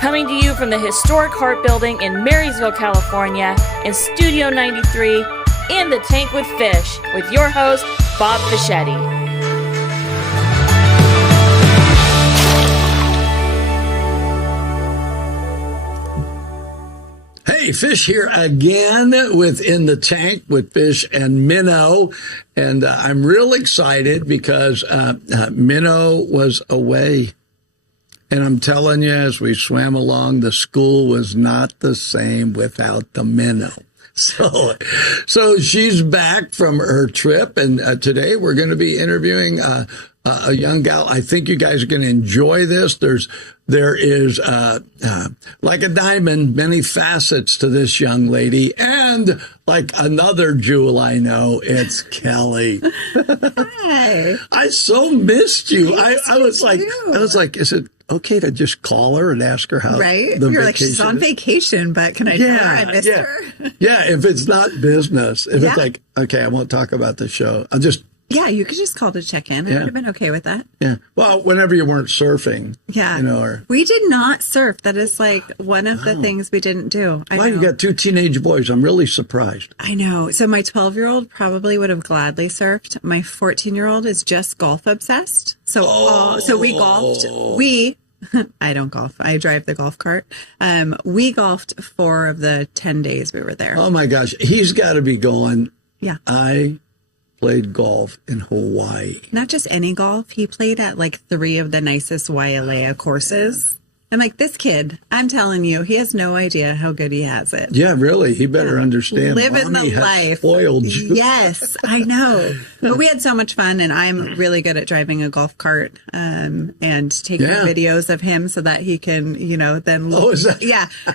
Coming to you from the historic Hart Building in Marysville, California, in Studio 93, in the Tank with Fish, with your host, Bob Fischetti. Hey, Fish here again with In the Tank with Fish and Minnow. And I'm real excited because Minnow was away. And I'm telling you, as we swam along, the school was not the same without the Minnow. So she's back from her trip. And today we're going to be interviewing a young gal. I think you guys are going to enjoy this. There is like a diamond, many facets to this young lady. And like another jewel I know, it's Kelly. Hi. I so missed you. I was like, is it okay to just call her and ask her how right? the You're vacation like, she's on vacation, but can I tell her I missed her? Yeah, if it's not business. If it's like, okay, I won't talk about the show. I'll just... Yeah, you could just call to check in. I would have been okay with that. Yeah. Well, whenever you weren't surfing. Yeah. You know, we did not surf. That is like one of the things we didn't do. Well, you got two teenage boys. I'm really surprised. I know. So my 12-year-old probably would have gladly surfed. My 14-year-old is just golf obsessed. So we golfed. I don't golf. I drive the golf cart. We golfed 4 of the 10 days we were there. Oh my gosh. He's got to be going. Yeah. I played golf in Hawaii. Not just any golf. He played at like 3 of the nicest Wailea courses. I'm like, this kid, I'm telling you, he has no idea how good he has it. Yeah, really. He better understand. Living Mommy the life. Spoiled you. Yes, I know. But we had so much fun, and I'm really good at driving a golf cart and taking videos of him so that he can, then look,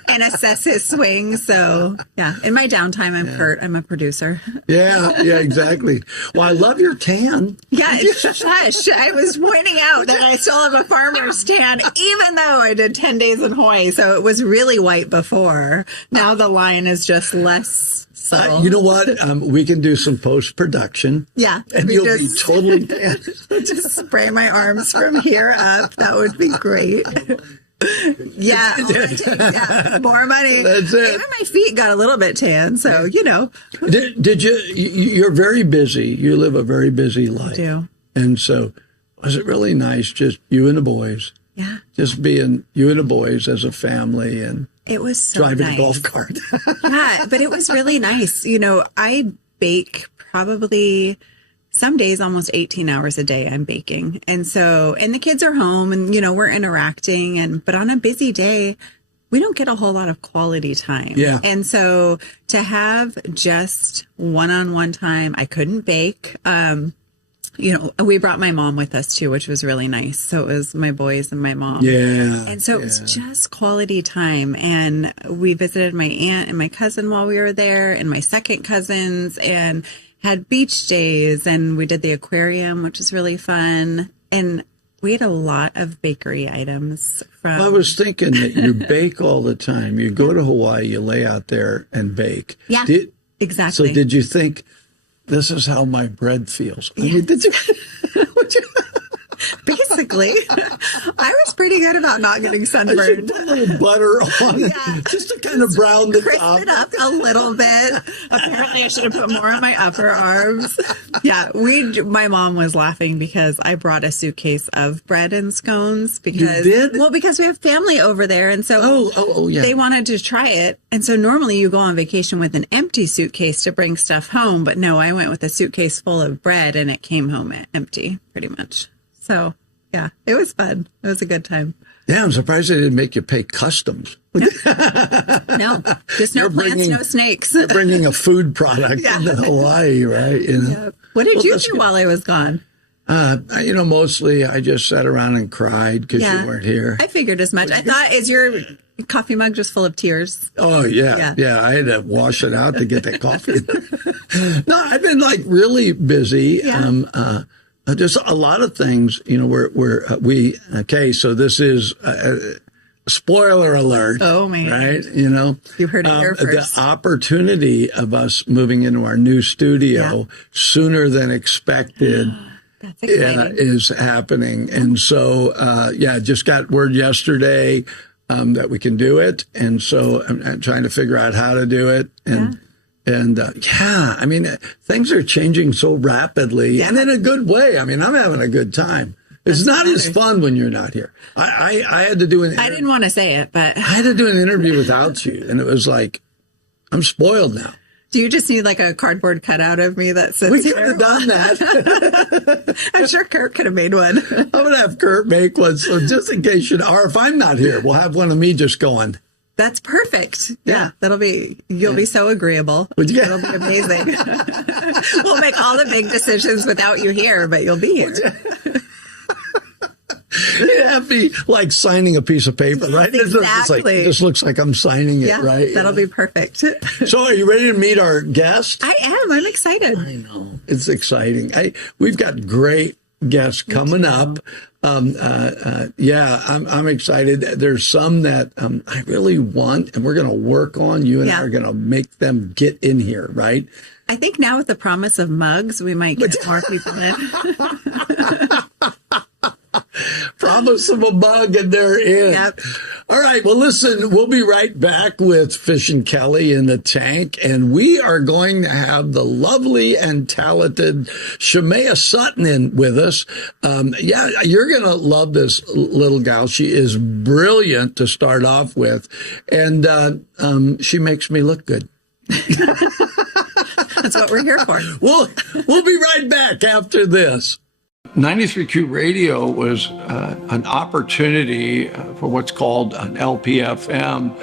and assess his swing. So, yeah. In my downtime, I'm Kurt. I'm a producer. Yeah, exactly. Well, I love your tan. Yeah, shush. I was pointing out that I still have a farmer's tan, even though I did 10 days in Hawaii. So it was really white before. Now the line is just less subtle. You know what? We can do some post-production. Yeah. And you'll be totally tan. Just spray my arms from here up. That would be great. Yeah. More money. That's it. Even my feet got a little bit tan. So, Did you're very busy. You live a very busy life. I do. And so was it really nice just you and the boys? Yeah. Just being you and the boys as a family and it was so driving nice. a golf cart. Yeah, but it was really nice. I bake probably some days almost 18 hours a day I'm baking. And the kids are home and, we're interacting. But on a busy day, we don't get a whole lot of quality time. Yeah. And so to have just one-on-one time, I couldn't bake. We brought my mom with us too, which was really nice. So it was my boys and my mom. Yeah. And so it was just quality time. And we visited my aunt and my cousin while we were there and my second cousins and had beach days. And we did the aquarium, which is really fun. And we had a lot of bakery items from. I was thinking that you bake all the time. You go to Hawaii, you lay out there and bake. Yeah, exactly. So did you think, this is how my bread feels? Yeah. I mean, did you? Basically, I was pretty good about not getting sunburned. Put a little butter on it, just to kind of brown the top. Crisp it up a little bit. Apparently, I should have put more on my upper arms. Yeah, my mom was laughing because I brought a suitcase of bread and scones because you did? Well, because we have family over there, and so they wanted to try it. And so normally you go on vacation with an empty suitcase to bring stuff home, but no, I went with a suitcase full of bread, and it came home empty, pretty much. So, yeah, it was fun. It was a good time. Yeah, I'm surprised they didn't make you pay customs. No, just no plants, no snakes. You're bringing a food product into Hawaii, right? Yeah. What did you do while I was gone? Mostly I just sat around and cried because you weren't here. I figured as much. I thought, is your coffee mug just full of tears? Oh, yeah. I had to wash it out to get that coffee. No, I've been really busy. Yeah. Just a lot of things, so this is spoiler alert. Oh, man. Right? You heard it here first. The opportunity of us moving into our new studio sooner than expected That's exciting. is happening. And so, just got word yesterday. that we can do it. And so I'm trying to figure out how to do it. And I mean, things are changing so rapidly and in a good way. I mean, I'm having a good time. It's not as fun when you're not here. I had to do I didn't want to say it, but I had to do an interview without you. And it was like, I'm spoiled now. Do you just need like a cardboard cutout of me that sits We here? could have done that. I'm sure Kurt could have made one. I'm going to have Kurt make one. So just in case or if I'm not here, we'll have one of me just going. That's perfect. Yeah, you'll be so agreeable. It'll be amazing. We'll make all the big decisions without you here, but you'll be here. It'd have to be like signing a piece of paper, right? Exactly. This looks like I'm signing it, right? That'll be perfect. So are you ready to meet our guest? I am. I'm excited. I know. It's exciting. We've got great guests coming up. I'm excited. There's some that I really want, and we're going to work on. You and I are going to make them get in here, right? I think now with the promise of mugs, we might get more people in. Promise of a mug and they're in. Yep. All right. Well, listen, we'll be right back with Fish and Kelly in the tank. And we are going to have the lovely and talented Shemaya Sutton in with us. You're going to love this little gal. She is brilliant to start off with. And she makes me look good. That's what we're here for. We'll be right back after this. 93Q Radio was an opportunity for what's called an LPFM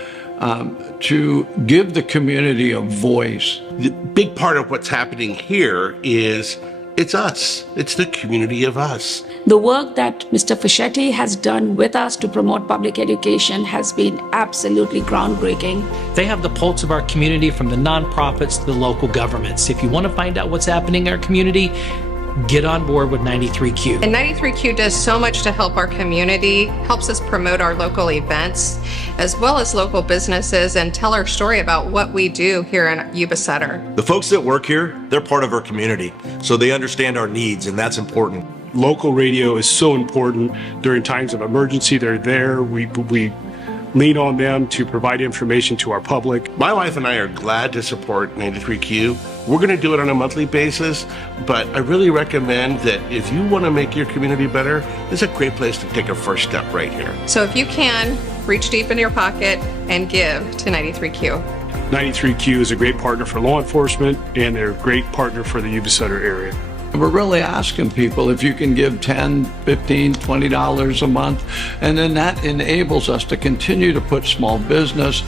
to give the community a voice. The big part of what's happening here is it's us. It's the community of us. The work that Mr. Fischetti has done with us to promote public education has been absolutely groundbreaking. They have the pulse of our community, from the nonprofits to the local governments. If you want to find out what's happening in our community, get on board with 93Q. And 93Q does so much to help our community, helps us promote our local events, as well as local businesses, and tell our story about what we do here in Yuba Sutter. The folks that work here, they're part of our community, so they understand our needs, and that's important. Local radio is so important. During times of emergency, they're there. We lean on them to provide information to our public. My wife and I are glad to support 93Q. We're going to do it on a monthly basis, but I really recommend that if you want to make your community better, it's a great place to take a first step right here. So if you can, reach deep in your pocket and give to 93Q. 93Q is a great partner for law enforcement, and they're a great partner for the Yuba Sutter area. And we're really asking people if you can give $10, $15, $20 a month. And then that enables us to continue to put small business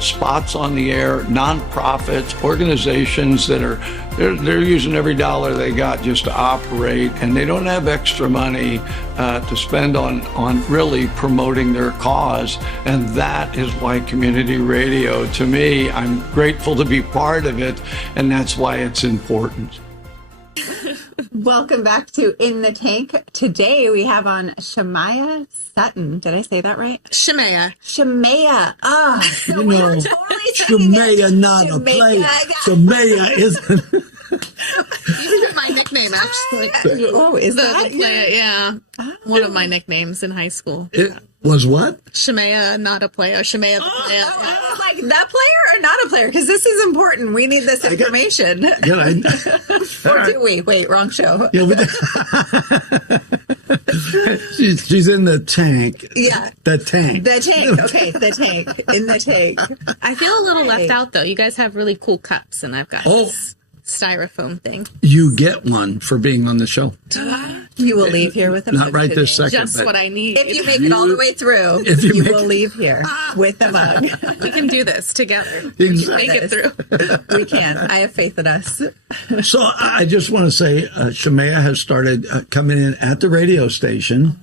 spots on the air, nonprofits, organizations that they're using every dollar they got just to operate, and they don't have extra money to spend on really promoting their cause. And that is why community radio, to me, I'm grateful to be part of it, and that's why it's important. Welcome back to In the Tank. Today we have on Shemaya Sutton. Did I say that right? Shemaya. Shemaya. You know, Shemaya not a player. Shemaya isn't. This is my nickname, actually. Oh, is that? The player, yeah. Oh. One of my nicknames in high school. It was what? Shemaya, not a player. Shemaya, the player. Like the player or not a player? Because this is important. We need this information. Or do we? Wait, wrong show. Yeah, she's in the tank. Yeah. The tank. The tank. Okay, the tank. In the tank. I feel a little left out, though. You guys have really cool cups, and I've got this styrofoam thing. You get one for being on the show. You will leave here with a mug. Not right this second. Just what I need. If you make it all the way through, you will leave here with a mug. We can do this together. Exactly. Make it through. We can. I have faith in us. So I just want to say, Shemaya has started coming in at the radio station.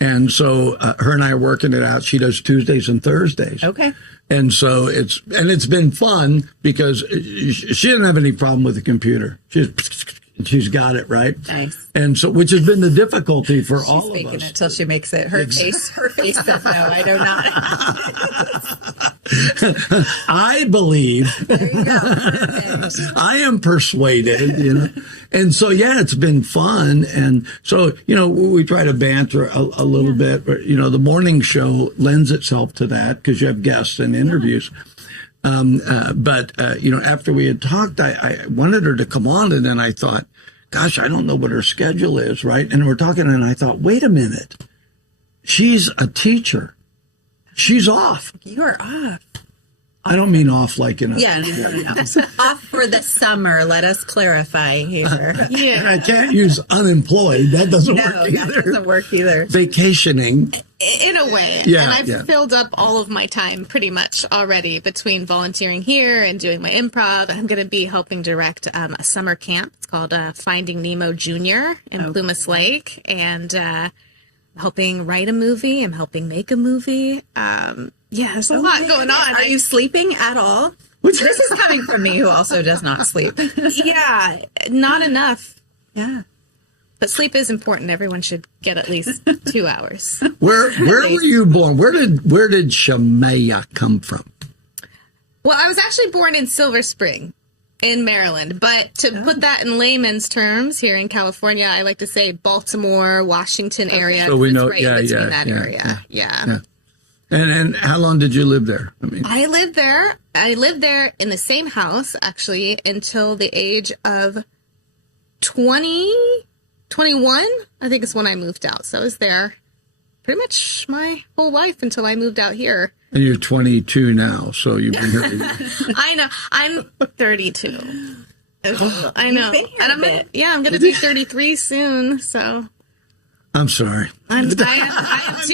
And so her and I are working it out. She does Tuesdays and Thursdays. Okay. And so it's been fun because she didn't have any problem with the computer. She's got it right. Nice. And so, which has been the difficulty for all of us. She's faking it till she makes it. Her face says no, I do not. I believe. There you go. Perfect. I am persuaded, And so, yeah, it's been fun. And so, we try to banter a little bit. But, the morning show lends itself to that because you have guests and interviews. But after we had talked, I wanted her to come on. And then I thought, gosh, I don't know what her schedule is, right? And we're talking, and I thought, wait a minute. She's a teacher. She's off. You're off. I don't mean off like in a... Yeah, no. Off for the summer. Let us clarify here. Yeah. And I can't use unemployed. That doesn't work either. That doesn't work either. Vacationing. In a way. Yeah, and I've filled up all of my time pretty much already between volunteering here and doing my improv. I'm going to be helping direct a summer camp. It's called Finding Nemo Jr. in Plumas Lake. And helping write a movie. I'm helping make a movie. There's a lot going on. Are you sleeping at all? This is coming from me, who also does not sleep. Yeah, not enough. Yeah. But sleep is important. Everyone should get at least 2 hours. Where were you born? Where did Shemaya come from? Well, I was actually born in Silver Spring in Maryland. But to put that in layman's terms, here in California, I like to say Baltimore, Washington area. So we know, right between that area. Yeah. And how long did you live there? I lived there in the same house, actually, until the age of 21, I think is when I moved out. So I was there pretty much my whole life until I moved out here. And you're 22 now, so you've been here. I know. I'm 32. I know. And I'm going to be 33 soon, so... I'm sorry. I am too.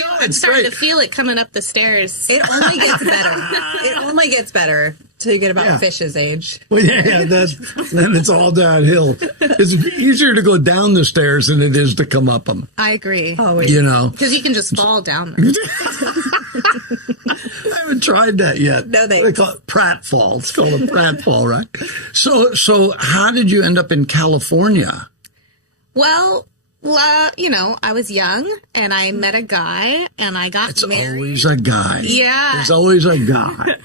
I'm starting to feel it coming up the stairs. It only gets better. It only gets better till you get about Fish's age. Well, then it's all downhill. It's easier to go down the stairs than it is to come up them. I agree. Oh, because you can just fall down them. I haven't tried that yet. No, they call it pratfall. It's called a pratfall, right? So how did you end up in California? Well, I was young and I met a guy and I got married. It's always a guy. Yeah. There's always a guy.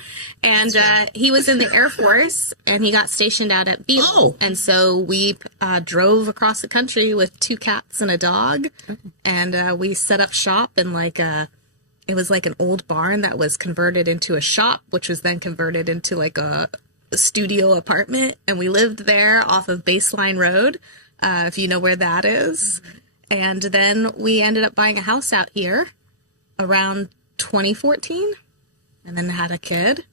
And he was in the Air Force and he got stationed out at Beale. Oh. And so we drove across the country with 2 cats and a dog. And we set up shop in it was like an old barn that was converted into a shop, which was then converted into like a studio apartment. And we lived there off of Baseline Road. If you know where that is. And then we ended up buying a house out here around 2014 and then had a kid.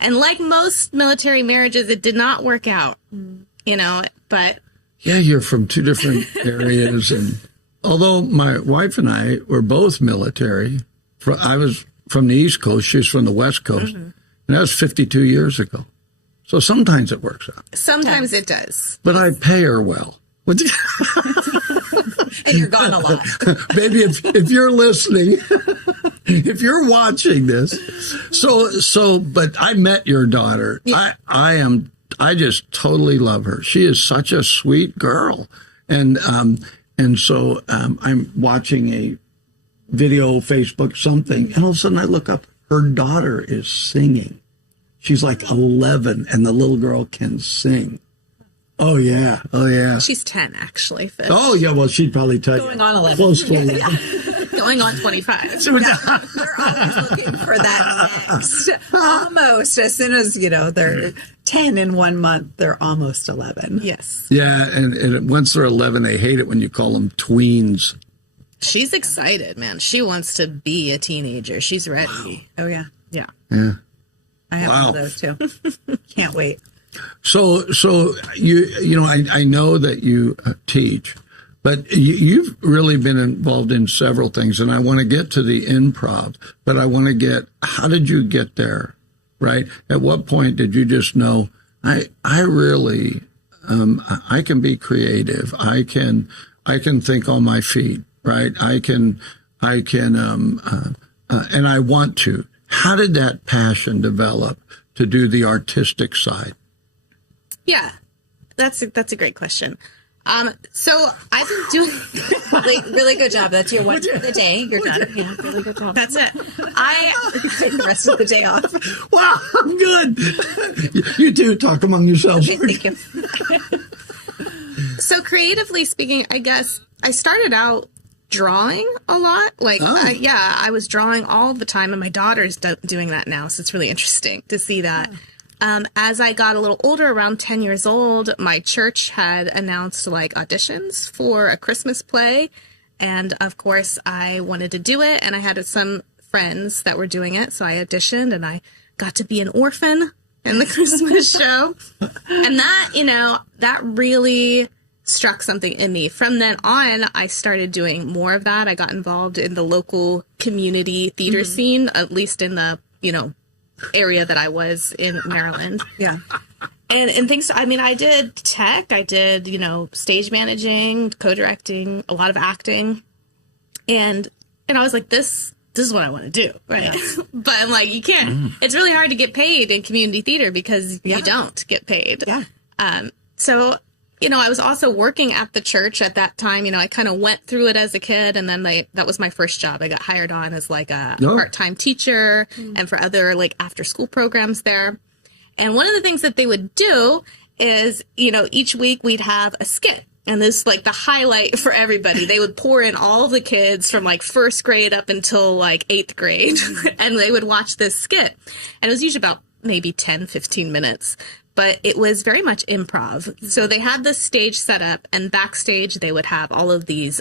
And like most military marriages, it did not work out, but... Yeah, you're from 2 different areas. And although my wife and I were both military, I was from the East Coast, she was from the West Coast, and that was 52 years ago. So sometimes it works out. Sometimes it does. But I pay her well. And you're gone a lot. Baby, if you're listening, if you're watching this, but I met your daughter. Yeah. I just totally love her. She is such a sweet girl. And so I'm watching a video, Facebook, something, and all of a sudden I look up, her daughter is singing. She's like 11 and the little girl can sing. Oh, yeah. She's 10, actually. Fish. Oh, yeah. Well, she'd probably tell Going on 11. Close to 11. Going on 25. We're always looking for that next. Almost. As soon as, they're 10 in 1 month, they're almost 11. Yes. Yeah. And once they're 11, they hate it when you call them tweens. She's excited, man. She wants to be a teenager. She's ready. Wow. Oh, yeah. Yeah. Yeah. I have one of those, too. Can't wait. So I know that you teach, but you've really been involved in several things, and I want to get to the improv, but I want to get, how did you get there, right? At what point did you just know, I really, I can be creative. I can think on my feet, right? and I want to. How did that passion develop to do the artistic side? Yeah, that's a great question. So I've been doing really good job. That's your one for the day. You're done. Yeah, really good job. That's it. I take the rest of the day off. Wow, I'm good. You two talk among yourselves. Okay, thank you. So creatively speaking, I guess I started out drawing a lot. I was drawing all the time, and my daughter's doing that now, so it's really interesting to see that. As I got a little older, around 10 years old, my church had announced auditions for a Christmas play, and of course I wanted to do it, and I had some friends that were doing it, so I auditioned, and I got to be an orphan in the Christmas show, and that really struck something in me. From then on, I started doing more of that. I got involved in the local community theater scene, at least in the, area that I was in Maryland. Yeah. And things, I did tech, I did, stage managing, co-directing, a lot of acting. And I was like, this is what I want to do, right? Yeah. But I'm like, you can't, it's really hard to get paid in community theater because you don't get paid. Yeah. So, I was also working at the church at that time. I kind of went through it as a kid, and then that was my first job. I got hired on as a part-time teacher and for other after school programs there. And one of the things that they would do is, each week we'd have a skit. And this the highlight for everybody. They would pour in all of the kids from first grade up until 8th grade, and they would watch this skit. And it was usually about maybe 10, 15 minutes. But it was very much improv. So they had this stage set up, and backstage they would have all of these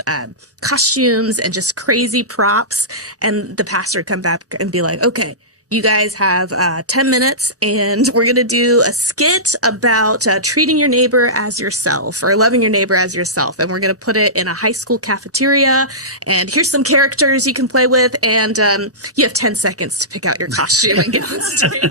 costumes and just crazy props. And the pastor would come back and be like, okay, you guys have 10 minutes, and we're going to do a skit about treating your neighbor as yourself, or loving your neighbor as yourself. And we're going to put it in a high school cafeteria, and here's some characters you can play with, and you have 10 seconds to pick out your costume and get on stage.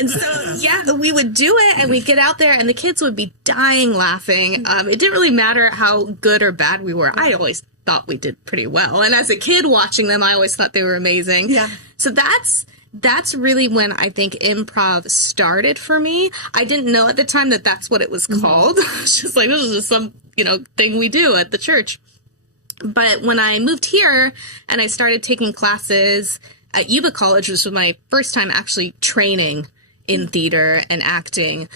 And so, we would do it, and we'd get out there, and the kids would be dying laughing. It didn't really matter how good or bad we were. I always thought we did pretty well. And as a kid watching them, I always thought they were amazing. Yeah. So that's really when I think improv started for me. I didn't know at the time that that's what it was called. I was just like, this is just some, thing we do at the church. But when I moved here and I started taking classes at Yuba College, which was my first time actually training in theater and acting,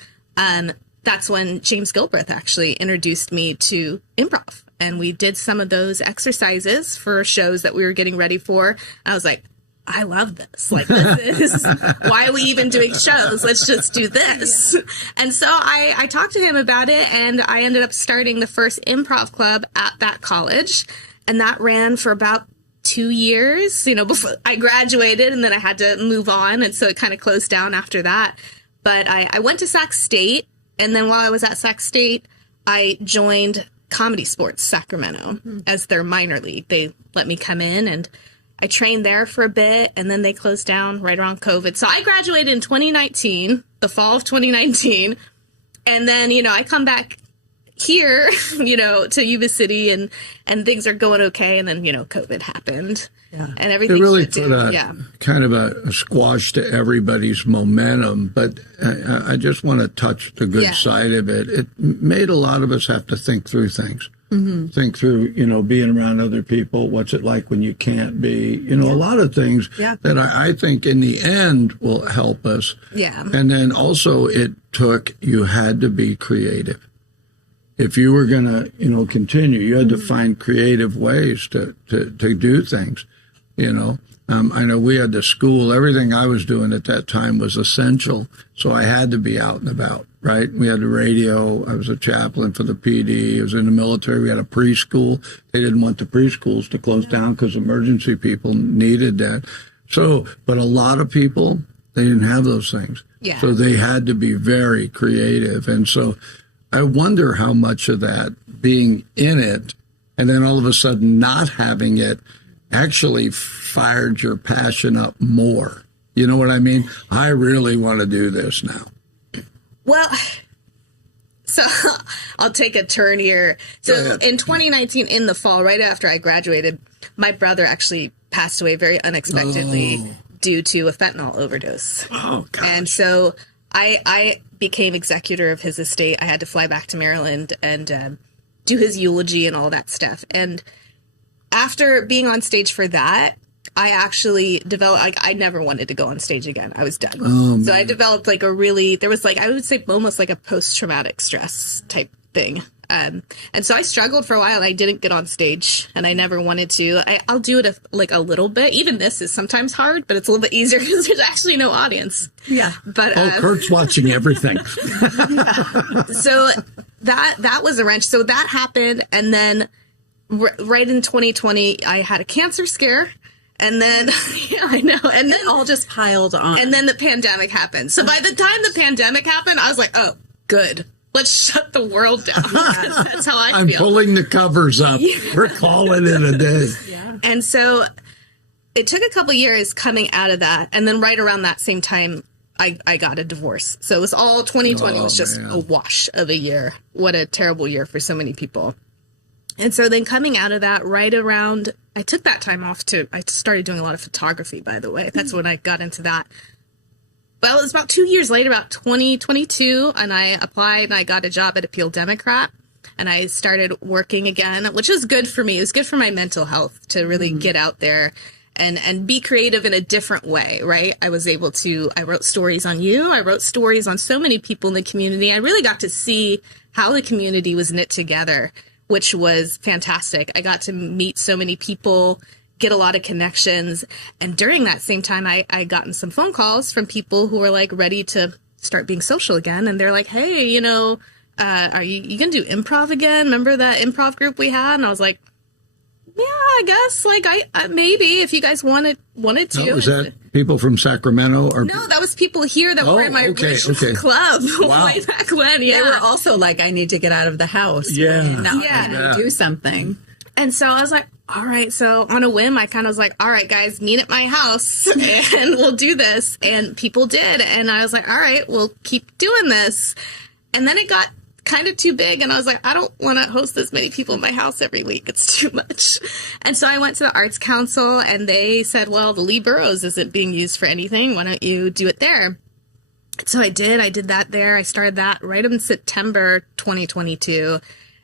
that's when James Gilbreth actually introduced me to improv. And we did some of those exercises for shows that we were getting ready for. I was like, I love this. This is, why are we even doing shows? Let's just do this. And so I talked to him about it, and I ended up starting the first improv club at that college. And that ran for about 2 years, before I graduated, and then I had to move on. And so it kind of closed down after that. But I went to Sac State. And then while I was at Sac State, I joined Comedy Sports Sacramento as their minor league. They let me come in, and I trained there for a bit, and then they closed down right around COVID. So I graduated in 2019, the fall of 2019. And then, I come back here, to Yuba City, and things are going okay. And then, COVID happened. Yeah. And everything. It really put kind of a squash to everybody's momentum. But I just want to touch the good side of it. It made a lot of us have to think through things. Think through, being around other people. What's it like when you can't be? A lot of things that I think in the end will help us. Yeah. And then also you had to be creative. If you were going to, continue, you had to find creative ways to do things. I know we had the school. Everything I was doing at that time was essential. So I had to be out and about, right? We had the radio. I was a chaplain for the PD. I was in the military. We had a preschool. They didn't want the preschools to close down because emergency people needed that. So, but a lot of people, they didn't have those things. Yeah. So they had to be very creative. And so I wonder how much of that being in it and then all of a sudden not having it actually fired your passion up more. You know what I mean? I really want to do this now. Well, so I'll take a turn here. So in 2019, in the fall, right after I graduated, my brother actually passed away very unexpectedly due to a fentanyl overdose. Oh, gosh. And so I became executor of his estate. I had to fly back to Maryland and do his eulogy and all that stuff. And after being on stage for that, I actually developed, like, I never wanted to go on stage again. I was done. So I developed like there was like, I would say almost like a post-traumatic stress type thing. And so I struggled for a while. I didn't get on stage and I never wanted to. I'll do it a little bit. Even this is sometimes hard, but it's a little bit easier because there's actually no audience. Yeah. But Kurt's watching everything. So that was a wrench. So that happened. And then right in 2020, I had a cancer scare. And then, yeah, I know. And then it all just piled on. And then the pandemic happened. So by the time the pandemic happened, I was like, oh, good. Let's shut the world down. That's how I feel. I'm pulling the covers up. Yeah. We're calling it a day. Yeah. And so it took a couple years coming out of that. And then right around that same time, I got a divorce. So it was all 2020 was just a wash of a year. What a terrible year for so many people. And so then coming out of that, right around, I took that time off I started doing a lot of photography, by the way. That's when I got into that. Well, it was about 2 years later, about 2022, and I applied and I got a job at Appeal Democrat, and I started working again, which was good for me. It was good for my mental health to really get out there and be creative in a different way, right? I wrote stories on you. I wrote stories on so many people in the community. I really got to see how the community was knit together, which was fantastic. I got to meet so many people, get a lot of connections. And during that same time, I gotten some phone calls from people who were like ready to start being social again. And they're like, hey, are you going to do improv again? Remember that improv group we had? And I was like, yeah, I guess I maybe if you guys wanted to. No, was that people from Sacramento? Or no, that was people here that were in my original club way back when. Yeah. They were also like, I need to get out of the house. Yeah. Now I'm going to do something. And so I was like, all right. So on a whim, I kind of was like, all right, guys, meet at my house and we'll do this. And people did. And I was like, all right, we'll keep doing this. And then it got kind of too big. And I was like, I don't want to host this many people in my house every week. It's too much. And so I went to the Arts Council and they said, well, the Lee Burroughs isn't being used for anything. Why don't you do it there? So I did that there. I started that right in September 2022.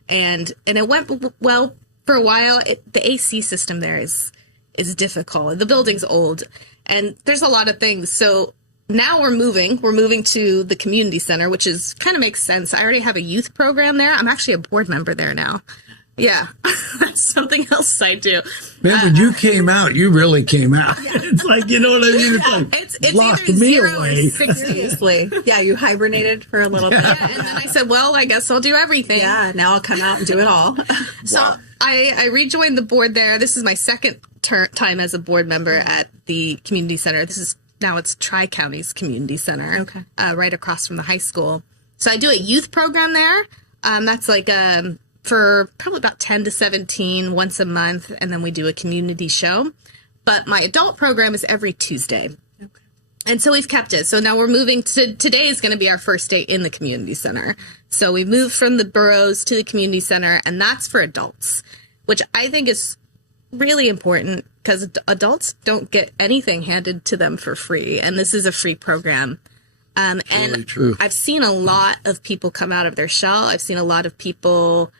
And it went well. For a while, the AC system there is difficult. The building's old, and there's a lot of things. So now we're moving to the community center, which is kind of makes sense. I already have a youth program there. I'm actually a board member there now. Yeah, that's something else I do. Man, when you came out, you really came out. Yeah. It's like, you know what I mean? It's like, it's locked either me 0 away. or 60. Seriously. Yeah, you hibernated for a little bit. Yeah, and then I said, well, I guess I'll do everything. Yeah, now I'll come out and do it all. So wow. I rejoined the board there. This is my second time as a board member at the community center. It's Tri-County's community center, okay. Right across from the high school. So I do a youth program there. That's like for probably about 10 to 17 once a month, and then we do a community show. But my adult program is every Tuesday. Okay. And so we've kept it. So now we're moving today is going to be our first day in the community center. So we moved from the Burroughs to the community center, and that's for adults, which I think is really important because adults don't get anything handed to them for free. And this is a free program. And really true. I've seen a lot of people come out of their shell. I've seen a lot of people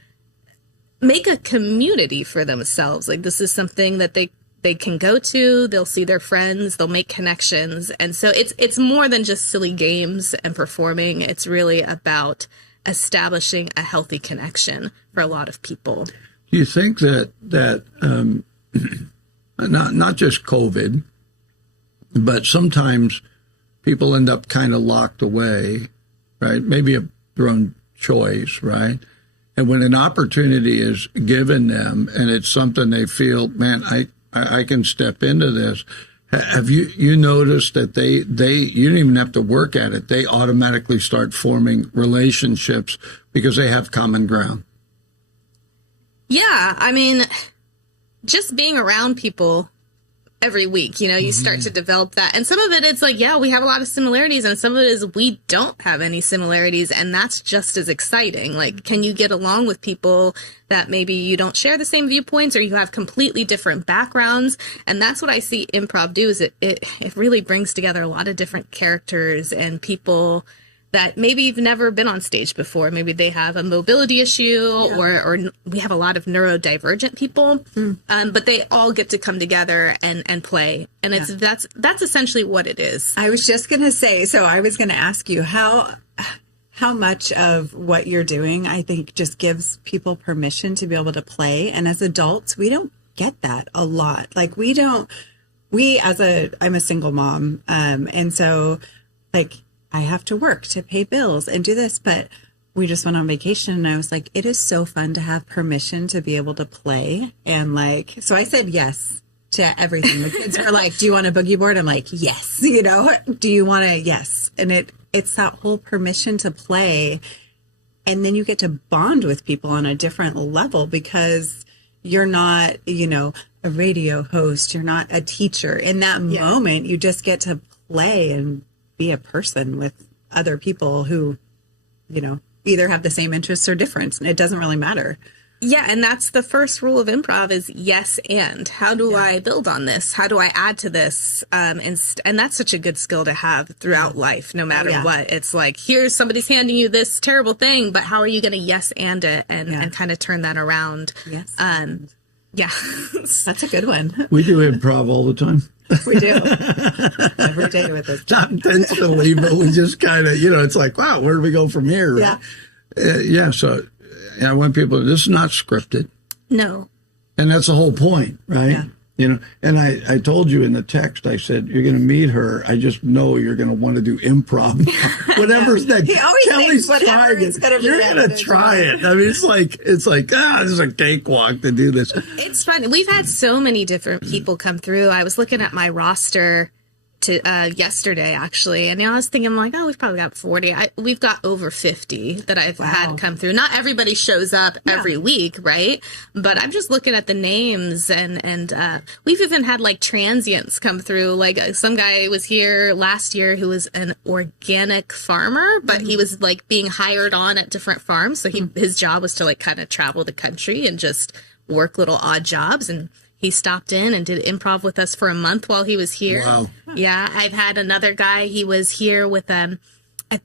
make a community for themselves. Like this is something that they can go to, they'll see their friends, they'll make connections. And so it's more than just silly games and performing. It's really about establishing a healthy connection for a lot of people. Do you think that not just COVID, but sometimes people end up kind of locked away, right? Maybe of their own choice, right? And when an opportunity is given them and it's something they feel, man, I can step into this. Have you noticed that they you don't even have to work at it. They automatically start forming relationships because they have common ground. Yeah. I mean, just being around people every week, you start to develop that. And some of it, it's like, yeah, we have a lot of similarities, and some of it is we don't have any similarities, and that's just as exciting. Like, can you get along with people that maybe you don't share the same viewpoints, or you have completely different backgrounds? And that's what I see improv do, is it really brings together a lot of different characters and people that maybe you've never been on stage before. Maybe they have a mobility issue, or we have a lot of neurodivergent people, but they all get to come together and play. And that's essentially what it is. I was just going to say, so I was going to ask you how much of what you're doing, I think, just gives people permission to be able to play. And as adults, we don't get that a lot. Like I'm a single mom. And so like, I have to work to pay bills and do this, but we just went on vacation, and I was like, it is so fun to have permission to be able to play. And like, so I said yes to everything. The kids were like, do you want a boogie board? I'm like, yes. Do you want to? Yes. And it's that whole permission to play. And then you get to bond with people on a different level, because you're not, a radio host. You're not a teacher. In that moment, you just get to play and be a person with other people who, either have the same interests or different. It doesn't really matter. Yeah, and that's the first rule of improv, is yes and. How do I build on this? How do I add to this? And that's such a good skill to have throughout life, no matter what. It's like, here's somebody's handing you this terrible thing, but how are you going to yes and it and kind of turn that around? Yes. Yeah. That's a good one. We do improv all the time. We do. Every day with us. Not intentionally, but we just kind of, it's like, wow, where do we go from here? Right? Yeah. So I want people, this is not scripted. No. And that's the whole point, right? Yeah. And I told you in the text, I said, you're going to meet her. I just know you're going to want to do improv. Whatever's that. He always thinks whatever it's going to be. You're going to try it. I mean, it's like, this is a cakewalk to do this. It's fun. We've had so many different people come through. I was looking at my roster yesterday, actually, and I was thinking, like, oh, we've probably got 40. We've got over 50 that I've had come through. Not everybody shows up every week, right? But I'm just looking at the names, and we've even had like transients come through. Like some guy was here last year who was an organic farmer, but he was like being hired on at different farms, so his job was to like kind of travel the country and just work little odd jobs. And he stopped in and did improv with us for a month while he was here. Wow. Yeah, I've had another guy. He was here with I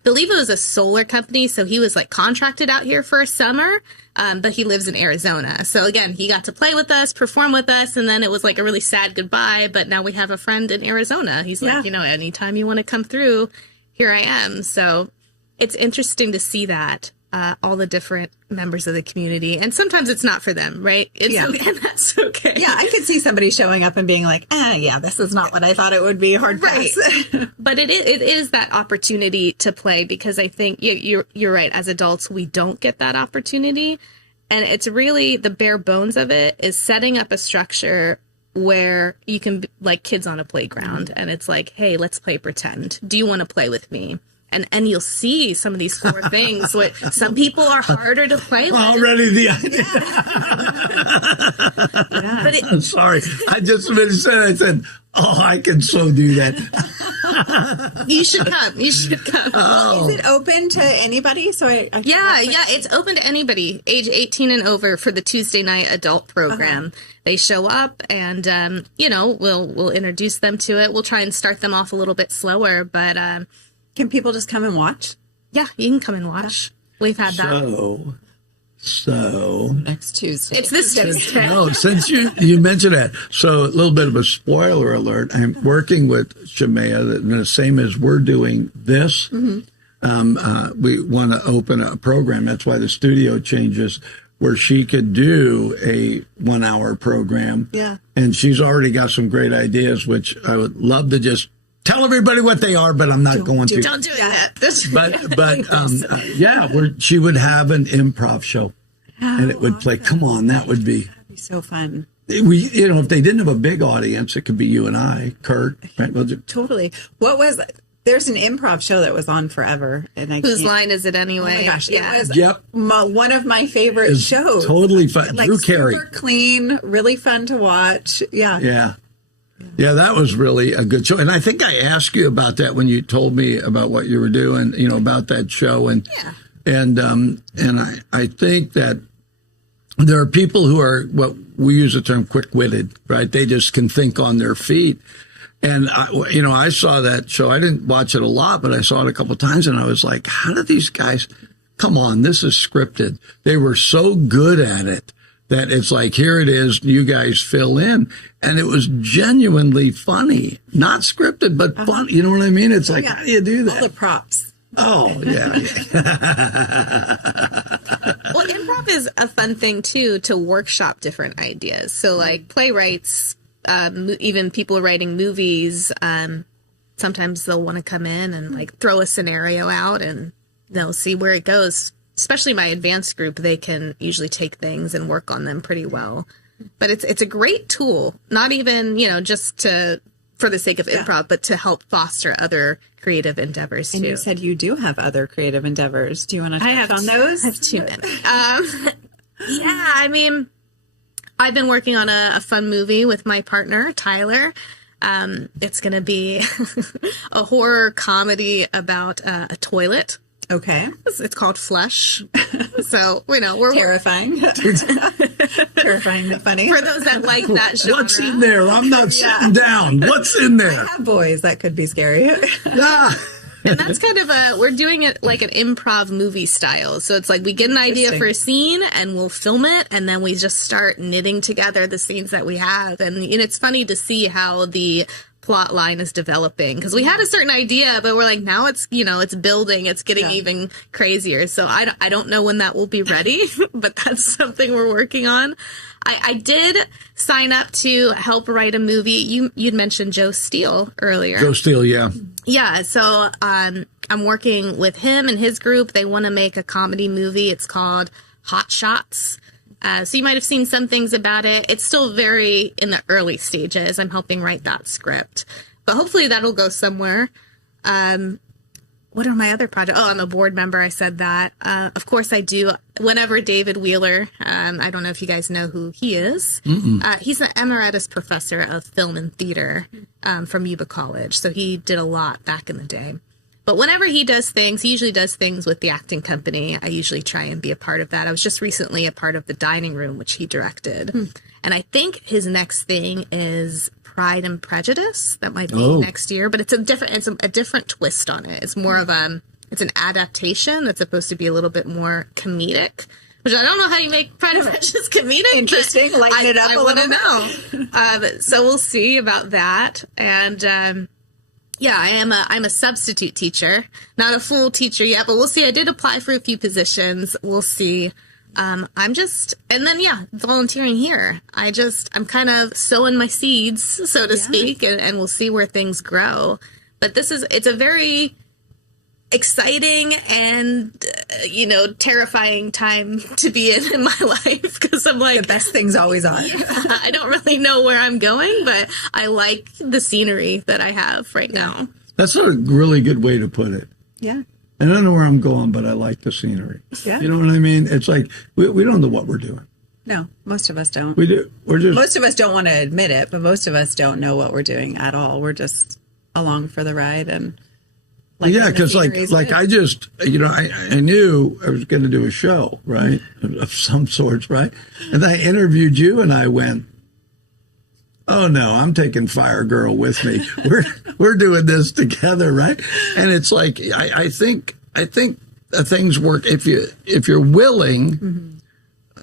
believe it was a solar company, so he was like contracted out here for a summer, but he lives in Arizona. So again, he got to play with us, perform with us, and then it was like a really sad goodbye, but now we have a friend in Arizona. He's like, anytime you want to come through, here I am. So it's interesting to see that. All the different members of the community. And sometimes it's not for them, right? And that's okay. Yeah, I could see somebody showing up and being like, this is not what I thought it would be. Hard pass. But it is that opportunity to play, because I think you're right. As adults, we don't get that opportunity. And it's really the bare bones of it is setting up a structure where you can, like kids on a playground, and it's like, hey, let's play pretend. Do you want to play with me? And you'll see some of these core things. Some people are harder to play with. Already the idea. But I'm sorry. I just I said, I can so do that. You should come. You should come. Oh. Is it open to anybody? So it's open to anybody, age 18 and over, for the Tuesday night adult program. They show up, and we'll introduce them to it. We'll try and start them off a little bit slower, but can people just come and watch? Yeah, you can come and watch. We've had that. So next Tuesday. It's this Tuesday. No, since you mentioned that, so a little bit of a spoiler alert. I'm working with Shemaya, the same as we're doing this. Mm-hmm. We want to open a program. That's why the studio changes, where she could do a 1 hour program. Yeah. And she's already got some great ideas, which I would love to just tell everybody what they are, but I'm not going to. Don't do that. But she would have an improv show, and it would play. Come on, that'd be so fun. If they didn't have a big audience, it could be you and I, Kurt. Right? Totally. There's an improv show that was on forever, and whose line is it anyway? Oh my gosh! Yeah. It was one of my favorite shows. Totally fun. Like Drew Carey, super clean, really fun to watch. Yeah. Yeah. Yeah, that was really a good show. And I think I asked you about that when you told me about what you were doing, about that show. And I think that there are people who are what we use the term quick-witted, right? They just can think on their feet. And I saw that show. I didn't watch it a lot, but I saw it a couple of times, and I was like, how do these guys? Come on, this is scripted. They were so good at it that it's like, here it is, you guys fill in. And it was genuinely funny, not scripted, but fun. You know what I mean? It's like, how do you do that? All the props. Oh, yeah. Well, improv is a fun thing, too, to workshop different ideas. So, like, playwrights, even people writing movies, sometimes they'll want to come in and, like, throw a scenario out, and they'll see where it goes. Especially my advanced group, they can usually take things and work on them pretty well. But it's a great tool, not even, just for the sake of improv, but to help foster other creative endeavors, too. And you said you do have other creative endeavors. Do you want to touch on those? I have too many. I mean, I've been working on a fun movie with my partner, Tyler. It's going to be a horror comedy about a toilet. Okay. It's called Flush. So, we're terrifying. Terrifying but funny. For those that like that genre. What's in there? I'm not sitting down. What's in there? I have boys. That could be scary. And that's kind of we're doing it like an improv movie style. So it's like we get an idea for a scene and we'll film it, and then we just start knitting together the scenes that we have. And it's funny to see how the plot line is developing, because we had a certain idea, but we're like, now it's it's building, it's getting even crazier. So I don't know when that will be ready, but that's something we're working on. I did sign up to help write a movie. You'd mentioned Joe Steele earlier. Joe Steele, yeah. Yeah, so I'm working with him and his group. They want to make a comedy movie. It's called Hot Shots. So you might have seen some things about it. It's still very in the early stages. I'm helping write that script. But hopefully that'll go somewhere. What are my other projects? Oh, I'm a board member. I said that. Of course I do. Whenever David Wheeler, I don't know if you guys know who he is. He's an emeritus professor of film and theater from Yuba College. So he did a lot back in the day. But whenever he does things, he usually does things with the acting company. I usually try and be a part of that. I was just recently a part of The Dining Room, which he directed. And I think his next thing is Pride and Prejudice. That might be next year, but it's a different twist on it. It's more of it's an adaptation that's supposed to be a little bit more comedic, which I don't know how you make Pride and Prejudice comedic. Interesting. Lighten it up a little bit. Know. So we'll see about that. And, yeah, I'm a substitute teacher, not a full teacher yet, but we'll see. I did apply for a few positions. We'll see. Volunteering here. I'm kind of sowing my seeds, so to speak, and we'll see where things grow. But it's a very exciting and, terrifying time to be in my life, because I'm like, the best thing's always on. I don't really know where I'm going, but I like the scenery that I have right now. That's a really good way to put it. Yeah. I don't know where I'm going, but I like the scenery. Yeah. You know what I mean? It's like, we don't know what we're doing. No, most of us don't. We do. Most of us don't want to admit it, but most of us don't know what we're doing at all. We're just along for the ride. And because I just, I knew I was going to do a show, right, of some sorts, right? And I interviewed you, and I went, oh no, I'm taking Fire Girl with me. We're doing this together, right? And it's like I think things work if you're willing.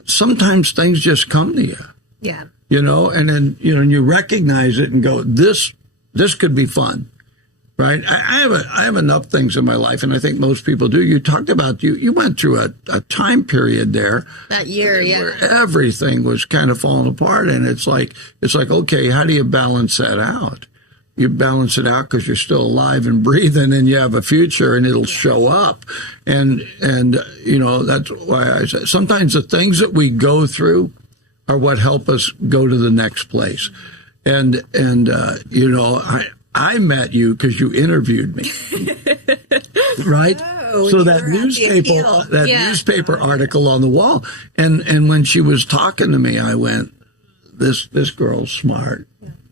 Sometimes things just come to you. Yeah. And then you recognize it and go, this could be fun. Right. I have enough things in my life, and I think most people do. You talked about you went through a time period there. That year, where everything was kind of falling apart, and it's like, okay, how do you balance that out? You balance it out because you're still alive and breathing, and you have a future, and it'll show up. And that's why I say sometimes the things that we go through are what help us go to the next place. And I met you because you interviewed me, right? Oh, so that newspaper article on the wall, and when she was talking to me, I went, "This girl's smart.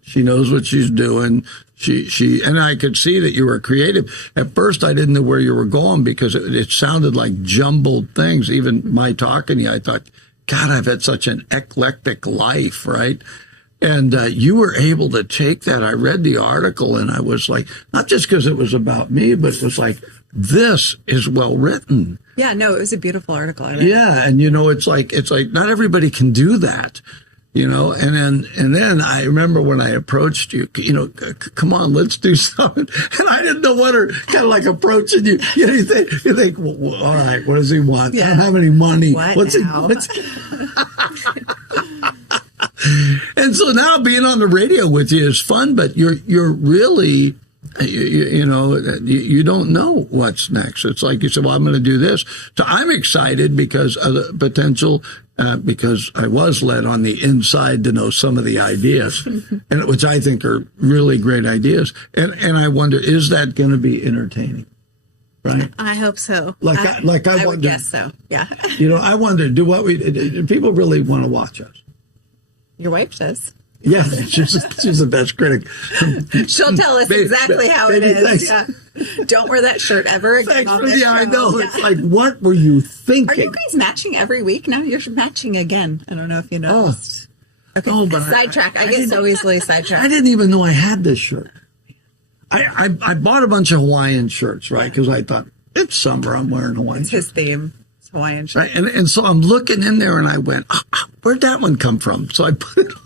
She knows what she's doing. She and I could see that you were creative. At first, I didn't know where you were going because it sounded like jumbled things. Even my talking to you, I thought, God, I've had such an eclectic life, right? And you were able to take that. I read the article and I was like, not just because it was about me, but it was like, this is well written. Yeah, no, it was a beautiful article. I read it. Yeah, and it's like not everybody can do that. And then I remember when I approached you, come on, let's do something. And I didn't know what kind of like approaching you. You think, well, all right, what does he want? Yeah. I don't have any money. What's now? And so now being on the radio with you is fun, but you're really, you don't know what's next. It's like you said, well, I'm going to do this. So I'm excited because of the potential, because I was led on the inside to know some of the ideas, and which I think are really great ideas. And I wonder, is that going to be entertaining? Right? I hope so. I would wonder, guess so. Yeah. I wonder, do people really want to watch us? Your wife does. Yeah, she's the best critic. She'll tell us exactly how it is. Thanks. Yeah. Don't wear that shirt ever again on this show. I know. Yeah. It's like, what were you thinking? Are you guys matching every week now? You're matching again. I don't know if you noticed. Okay, but sidetrack. I get so easily sidetracked. I didn't even know I had this shirt. I bought a bunch of Hawaiian shirts, right? Because I thought, it's summer, I'm wearing Hawaiian It's his theme. It's Hawaiian shirt. Right? And so I'm looking in there and I went, where'd that one come from? So I put it on.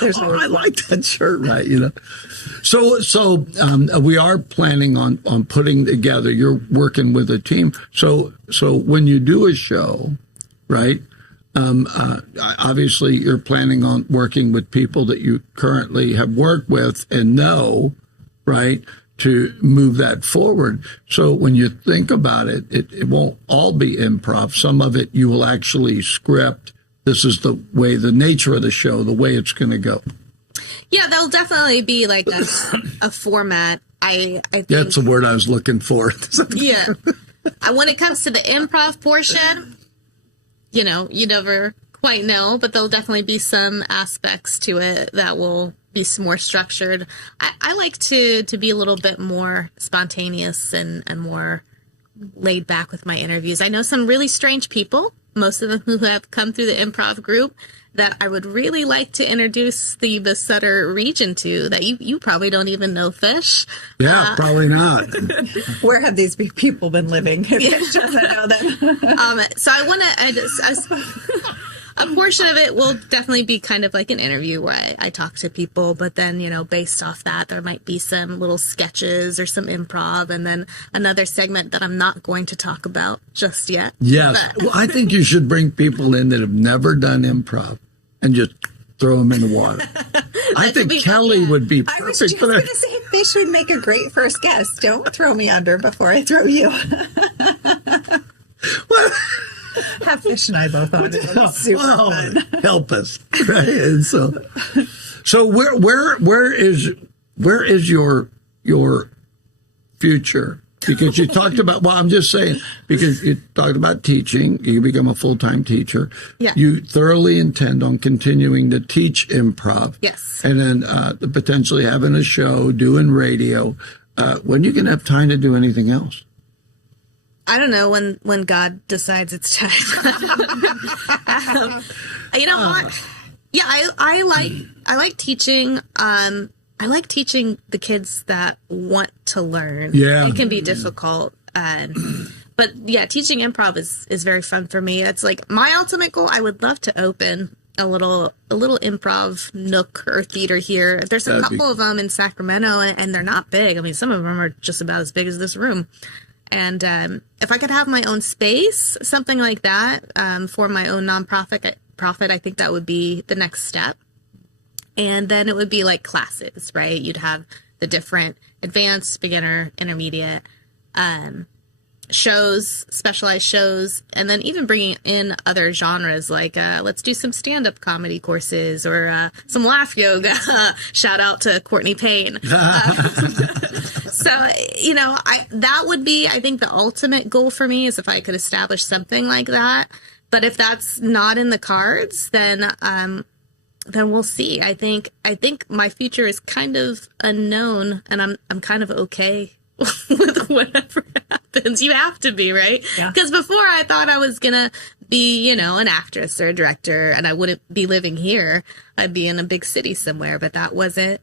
I like that shirt, right? So we are planning on putting together. You're working with a team. So when you do a show, right? Obviously, you're planning on working with people that you currently have worked with and know, right? To move that forward. So when you think about it, it won't all be improv. Some of it you will actually script. This is the nature of the show, the way it's going to go. Yeah, there'll definitely be like a format. I think that's the word I was looking for. Yeah. When it comes to the improv portion, you never quite know, but there'll definitely be some aspects to it that will be more structured. I like to be a little bit more spontaneous and more laid back with my interviews. I know some really strange people, most of them who have come through the improv group, that I would really like to introduce the Sutter region to, that you probably don't even know, Fish. Yeah, probably not. Where have these people been living? Fish doesn't know them. So I want to, a portion of it will definitely be kind of like an interview where I talk to people, but then, based off that, there might be some little sketches or some improv, and then another segment that I'm not going to talk about just yet. Yes. Well, I think you should bring people in that have never done improv and just throw them in the water. I think Kelly would be perfect. I was just going to say Fish would make a great first guest. Don't throw me under before I throw you. Well, have Fish and I both on it. Super fun. Help us, right? And so where is your future? Because you talked about, I'm just saying, because you talked about teaching, you become a full-time teacher. Yeah. You thoroughly intend on continuing to teach improv. Yes. And then potentially having a show, doing radio. When are you going to have time to do anything else? I don't know, when God decides it's time. Yeah, I like teaching. I like teaching the kids that want to learn. Yeah. It can be difficult. But yeah, teaching improv is very fun for me. It's like my ultimate goal. I would love to open a little improv nook or theater here. There's a couple of them in Sacramento, and they're not big. I mean, some of them are just about as big as this room. And if I could have my own space, something like that, for my own nonprofit, I think that would be the next step. And then it would be like classes, right? You'd have the different advanced, beginner, intermediate shows, specialized shows, and then even bringing in other genres like let's do some stand-up comedy courses or some laugh yoga. Shout out to Courtney Payne. So, that would be, I think, the ultimate goal for me is if I could establish something like that. But if that's not in the cards, then then we'll see. I think my future is kind of unknown, and I'm kind of okay with whatever happens. You have to be, right? Because before I thought I was gonna be, an actress or a director, and I wouldn't be living here. I'd be in a big city somewhere, but that wasn't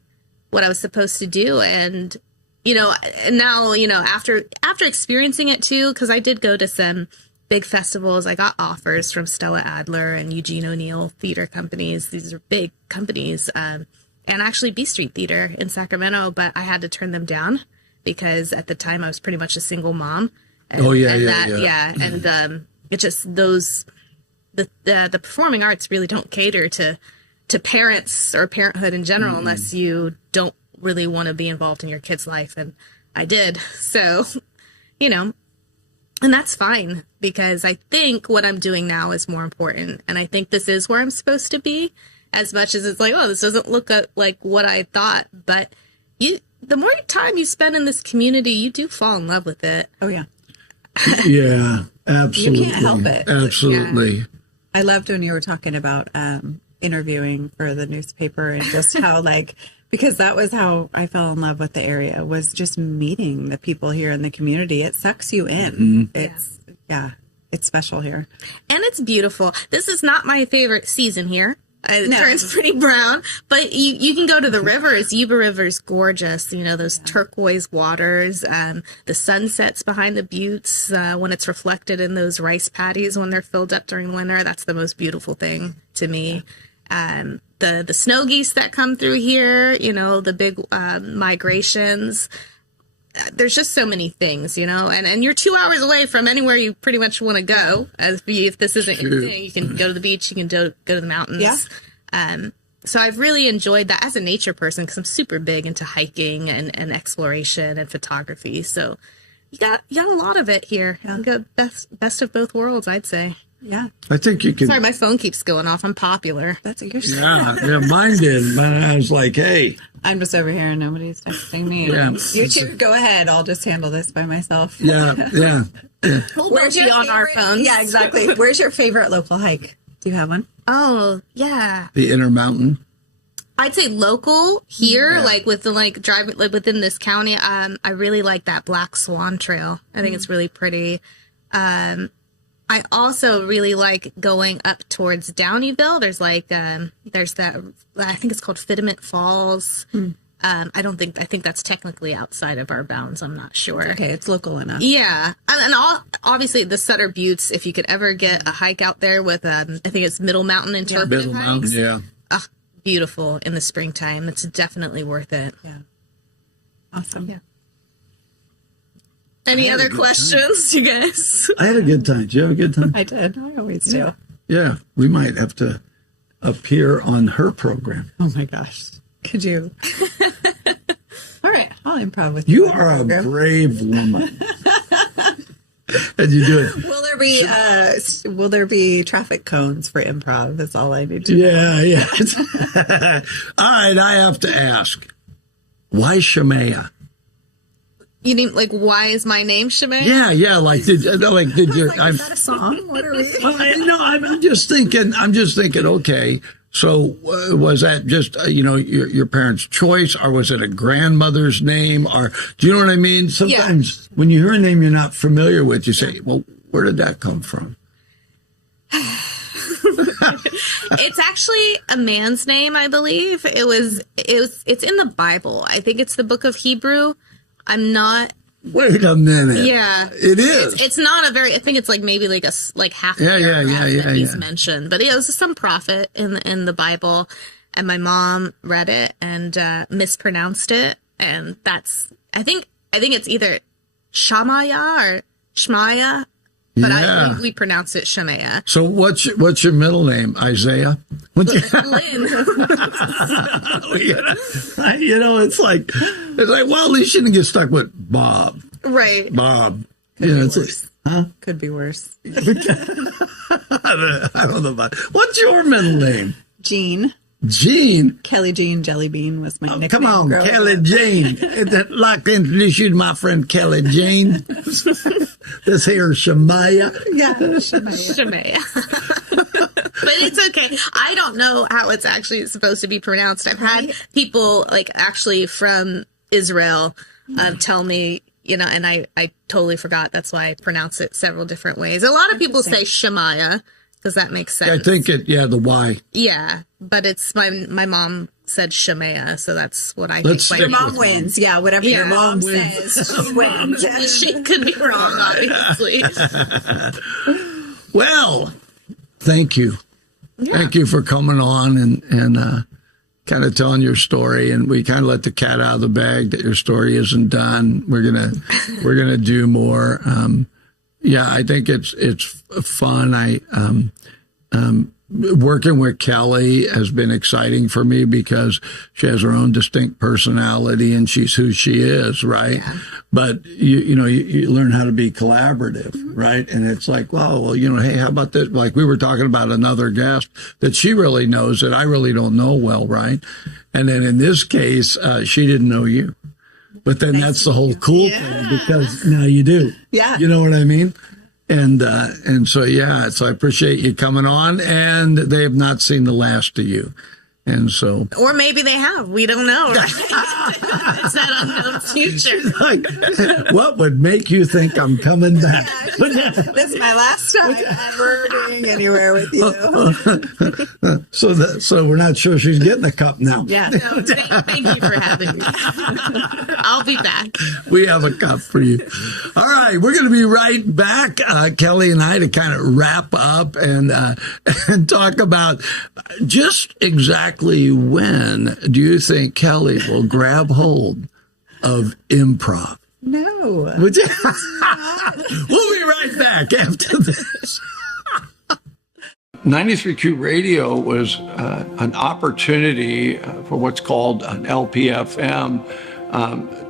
what I was supposed to do. And and now, after experiencing it too, because I did go to some big festivals. I got offers from Stella Adler and Eugene O'Neill theater companies. These are big companies, and actually B Street Theater in Sacramento, but I had to turn them down because at the time I was pretty much a single mom. And, and it just the performing arts really don't cater to parents or parenthood in general unless you don't really want to be involved in your kid's life, and I did. So, and that's fine, because I think what I'm doing now is more important, and I think this is where I'm supposed to be, as much as it's like, oh, this doesn't look like what I thought. But the more time you spend in this community, you do fall in love with it. Oh, yeah. Yeah, absolutely. You can't help it. Absolutely. Yeah. I loved when you were talking about interviewing for the newspaper, and just how because that was how I fell in love with the area, was just meeting the people here in the community. It sucks you in. It's special here. And it's beautiful. This is not my favorite season here. It turns pretty brown, but you can go to the rivers. Yuba River's gorgeous. Those turquoise waters, the sunsets behind the buttes, when it's reflected in those rice paddies when they're filled up during winter. That's the most beautiful thing to me. The snow geese that come through here, the big migrations. There's just so many things, and you're 2 hours away from anywhere you pretty much want to go. If this isn't your thing, you can go to the beach, you can go to the mountains. Yeah. So I've really enjoyed that as a nature person, because I'm super big into hiking and exploration and photography. So you got a lot of it here. Yeah. You got best of both worlds, I'd say. Yeah. I think you can. Sorry, my phone keeps going off. I'm popular. That's a good Yeah, mine did. But I was like, hey. I'm just over here and nobody's texting me. Yeah. You two go ahead. I'll just handle this by myself. Yeah. Where's your on our phones? Yeah, exactly. Where's your favorite local hike? Do you have one? Oh, yeah. The Intermountain. I'd say local here, driving within this county. I really like that Black Swan Trail. I think it's really pretty. I also really like going up towards Downeyville. There's that, I think it's called Fitiment Falls. I think that's technically outside of our bounds. I'm not sure. Okay, it's local enough. Yeah. And obviously the Sutter Buttes, if you could ever get a hike out there with, I think it's Middle Mountain and Interpretive Middle hikes. Mountain, yeah. Beautiful in the springtime. It's definitely worth it. Yeah. Awesome. Yeah. Any other questions, you guys? I had a good time. Did you have a good time? I did. I always do. Yeah. We might have to appear on her program. Oh, my gosh. Could you? All right. I'll improv with you. You are a brave woman. And you do it. Will there be traffic cones for improv? That's all I need to know. Yeah. All right. I have to ask, why Shemaya? You mean why is my name Shemaya? Yeah. Did you? Is that a song? What are we? No, I'm just thinking. Okay, so was that just your parents' choice, or was it a grandmother's name, or do you know what I mean? Sometimes when you hear a name you're not familiar with, you say, "Well, where did that come from?" It's actually a man's name, I believe. It's in the Bible. I think it's the book of Hebrew. I'm not. Wait a minute. Yeah, it is. It's not a very. I think it's maybe half. That he's mentioned, but it was some prophet in the Bible, and my mom read it and mispronounced it, and that's. I think it's either Shemaya or Shemaya. But we pronounce it Shemaya. So what's your middle name? Isaiah? Lynn. It's like, well, at least you didn't get stuck with Bob. Right. Bob. Could be worse. Could be worse. I don't know about it. What's your middle name? Jean. Jean? Kelly Jean Jellybean was my nickname. Come on, Kelly Jean. I'd like to introduce you to my friend Kelly Jean. This here is Shemaya. Yeah, Shemaya. it's okay. I don't know how it's actually supposed to be pronounced. I've had people like actually from Israel tell me, you know, and I totally forgot. That's why I pronounce it several different ways. A lot of people say Shemaya because that makes sense. I think the Y. Yeah, but it's my mom said Shemaya, so that's what I Let's think. stick My mom with wins. Yeah, whatever your mom says, she wins. She could be wrong, obviously. Well, thank you. Yeah. Thank you for coming on and kind of telling your story. And we kind of let the cat out of the bag that your story isn't done. We're gonna do more. Yeah, I think it's fun. Working with Kelly has been exciting for me because she has her own distinct personality and she's who she is, right? Yeah. But you learn how to be collaborative, right? And it's like, well, hey, how about this? Like we were talking about another guest that she really knows that I really don't know well, right? And then in this case, she didn't know you. But then that's the whole cool thing because now you do. Yeah. You know what I mean? And so I appreciate you coming on, and they have not seen the last of you. And so, or maybe they have. We don't know. Right? It's that unknown future. Like, what would make you think I'm coming back? Yeah, this is my last time ever being anywhere with you. So we're not sure she's getting a cup now. Yeah. No, thank you for having me. I'll be back. We have a cup for you. All right, we're going to be right back, Kelly and I, to kind of wrap up and talk about just exactly when do you think Kelly will grab hold of improv? No. We'll be right back after this. 93Q Radio was an opportunity for what's called an LPFM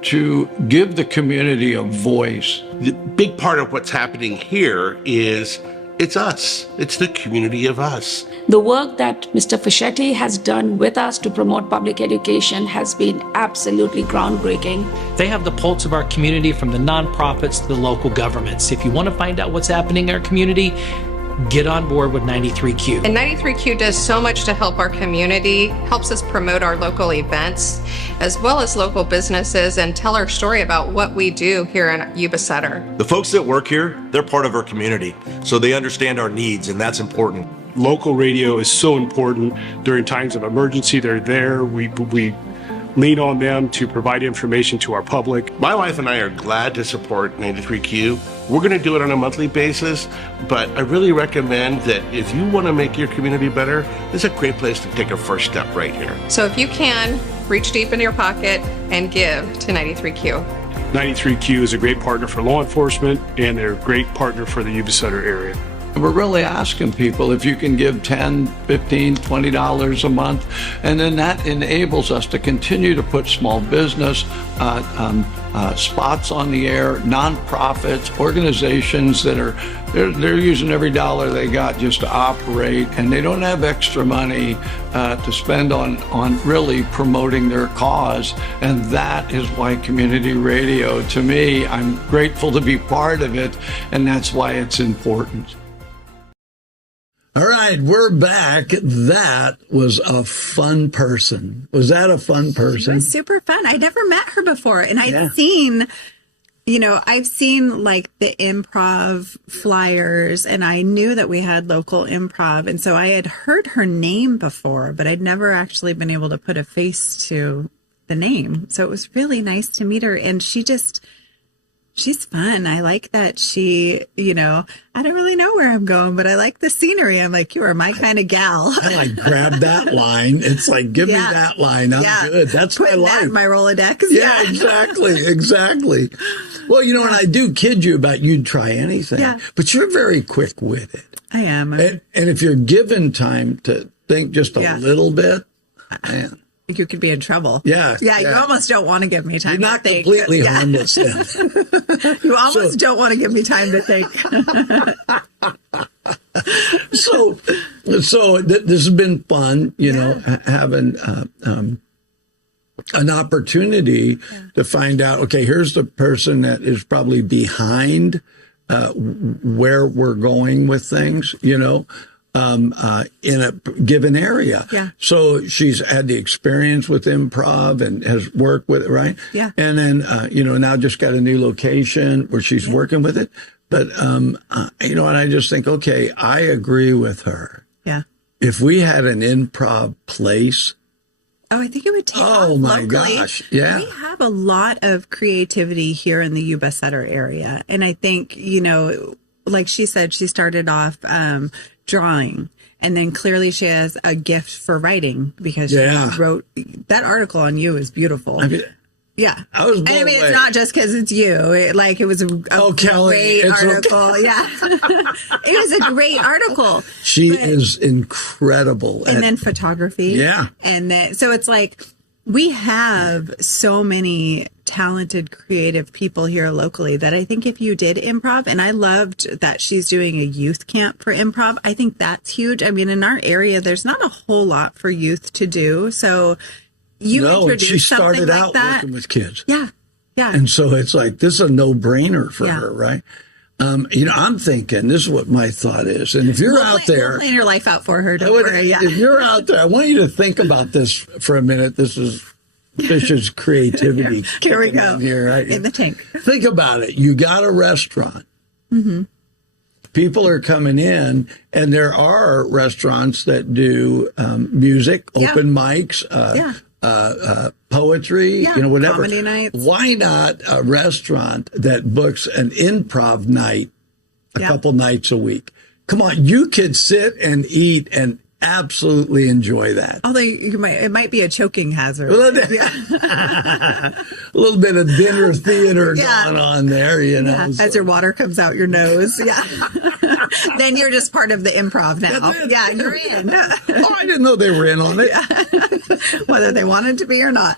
to give the community a voice. The big part of what's happening here is it's us. It's the community of us. The work that Mr. Fischetti has done with us to promote public education has been absolutely groundbreaking. They have the pulse of our community from the nonprofits to the local governments. If you want to find out what's happening in our community, get on board with 93Q. And 93Q does so much to help our community, helps us promote our local events, as well as local businesses, and tell our story about what we do here in Yuba Sutter. The folks that work here, they're part of our community, so they understand our needs, and that's important. Local radio is so important during times of emergency. They're there. We lean on them to provide information to our public. My wife and I are glad to support 93Q. We're going to do it on a monthly basis, but I really recommend that if you want to make your community better, this is a great place to take a first step right here. So if you can, reach deep into your pocket and give to 93Q. 93Q is a great partner for law enforcement, and they're a great partner for the Yuba Sutter area. We're really asking people if you can give $10, $15, $20 a month, and then that enables us to continue to put small business spots on the air, nonprofits, organizations that are they're using every dollar they got just to operate, and they don't have extra money to spend on really promoting their cause. And that is why community radio, to me, I'm grateful to be part of it, and that's why it's important. All right, we're back. That was a fun person. Was that a fun person? It was super fun. I never met her before. And I've seen like the improv flyers, and I knew that we had local improv. And so I had heard her name before, but I'd never actually been able to put a face to the name. So it was really nice to meet her. And she's fun. I like that she, I don't really know where I'm going, but I like the scenery. I'm like, you are my kind of gal. I like grab that line. It's like, give me that line. I'm good. That's my life. That in my Rolodex. Yeah, exactly. Well, and I do kid you about you'd try anything, but you're very quick-witted. I am. And if you're given time to think just a little bit, man. You could be in trouble. Yeah. You almost don't want to give me time You're not to think. completely harmless then. You almost don't want to give me time to think. So this has been fun, having an opportunity to find out, okay, here's the person that is probably behind where we're going with things, in a given area. Yeah. So she's had the experience with improv and has worked with it, right? Yeah. And then, now just got a new location where she's working with it. But, and I just think, okay, I agree with her. Yeah. If we had an improv place. Oh, I think it would take off Oh, my locally. gosh. Yeah. We have a lot of creativity here in the Yuba Sutter area. And I think, like she said, she started off drawing. And then clearly she has a gift for writing because she wrote that article on you is beautiful. Yeah. I was blown away. it's not just because it's you. It was a Kelly, great article. Yeah. It was a great article. She is incredible. And then photography. Yeah. And then, so it's like, we have so many talented, creative people here locally that I think if you did improv, and I loved that she's doing a youth camp for improv. I think that's huge. I mean, in our area, there's not a whole lot for youth to do. So she started out that. working with kids. Yeah. Yeah. And so it's like, this is a no-brainer for her, right? I'm thinking, this is what my thought is. And if you're out there. We'll plan your life out for her. Don't worry. Yeah. If you're out there, I want you to think about this for a minute. This is Fish's creativity. Here we go. Here, right? In the tank. Think about it. You got a restaurant. Mm-hmm. People are coming in, and there are restaurants that do music, open mics, poetry, whatever. Comedy nights. Why not a restaurant that books an improv night a couple nights a week? Come on, you could sit and eat and absolutely enjoy that. Although it might be a choking hazard. A little bit of dinner theater going on there, as your water comes out your nose. Yeah. Then you're just part of the improv now. Yeah, you're in. I didn't know they were in on it. Whether they wanted to be or not.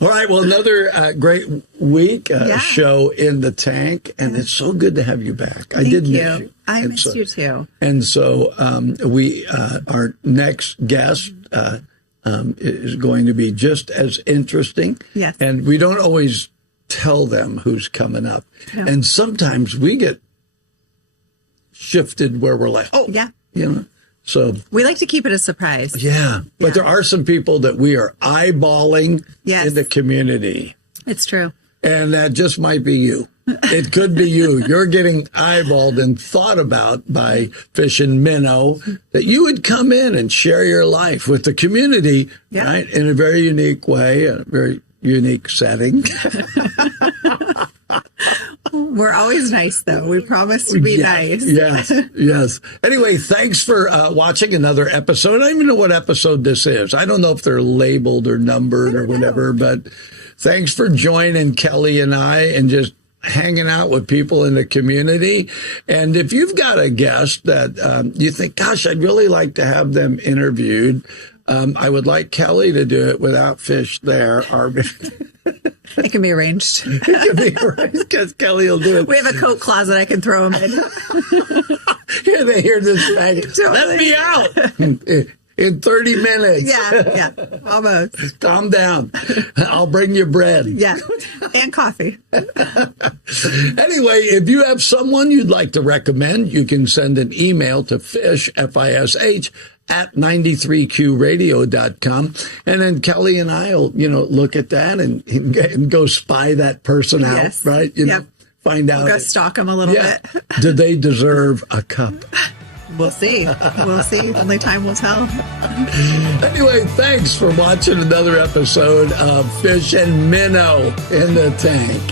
All right. Well, another great week show in the tank. And it's so good to have you back. Thank miss you. you. I missed you too. And so our next guest is going to be just as interesting. Yes. And we don't always tell them who's coming up. No. And sometimes we get shifted where we're like, oh, yeah. So we like to keep it a surprise. Yeah. But there are some people that we are eyeballing in the community. It's true. And that just might be you. It could be you. You're getting eyeballed and thought about by Fish and Minnow that you would come in and share your life with the community, right? In a very unique way, a very unique setting. We're always nice, though. We promise to be nice. Yes. Anyway, thanks for watching another episode. I don't even know what episode this is. I don't know if they're labeled or numbered or whatever, but thanks for joining Kelly and I and just hanging out with people in the community. And if you've got a guest that you think, gosh, I'd really like to have them interviewed, I would like Kelly to do it without Fish there. It can be arranged. It can be arranged because Kelly will do it. We have a coat closet I can throw them in. Here they hear this bag. Let me out. In 30 minutes. Yeah, almost. Calm down. I'll bring you bread. Yeah, and coffee. Anyway, if you have someone you'd like to recommend, you can send an email to fish, F-I-S-H, at 93qradio.com. And then Kelly and I will, look at that and go spy that person out, right? Find out. We'll go stalk them a little bit. Do they deserve a cup? We'll see. Only time will tell. Anyway, thanks for watching another episode of Fish and Minnow in the Tank.